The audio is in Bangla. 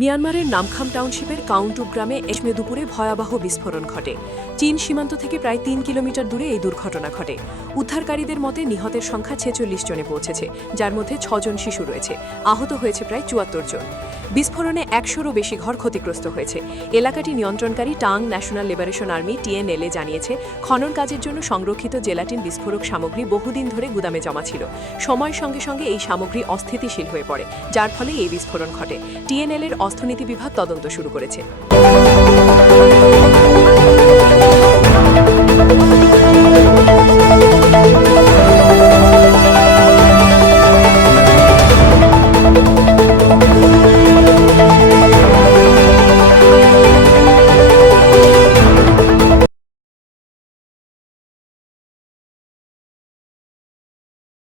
মিয়ানমারের নামখাম টাউনশিপের কাউন্টুপ গ্রামে এসমে দুপুরে ভয়াবহ বিস্ফোরণ ঘটে। চীন সীমান্ত থেকে প্রায় ৩ কিলোমিটার দূরে এই দুর্ঘটনা ঘটে। উদ্ধারকারীদের মতে নিহতের সংখ্যা ৪৬ জনে পৌঁছেছে, যার মধ্যে ৬ জন শিশু রয়েছে। আহত হয়েছে প্রায় ৭৪ জন। বিস্ফোরণে ১০০রও বেশি ঘর ক্ষতিগ্রস্ত হয়েছে। এলাকাটি নিয়ন্ত্রণকারী tongue national liberation army TNLA জানিয়েছে, খনন কাজের জন্য সংরক্ষিত জেলাটিন বিস্ফোরক সামগ্রী বহুদিন ধরে গুদামে জমা ছিল। সময়ের সঙ্গে সঙ্গে এই সামগ্রী অস্থিতিশীল হয়ে পড়ে, যার ফলে এই বিস্ফোরণ ঘটে। TNLA-র অর্থনীতি বিভাগ তদন্ত শুরু করেছে।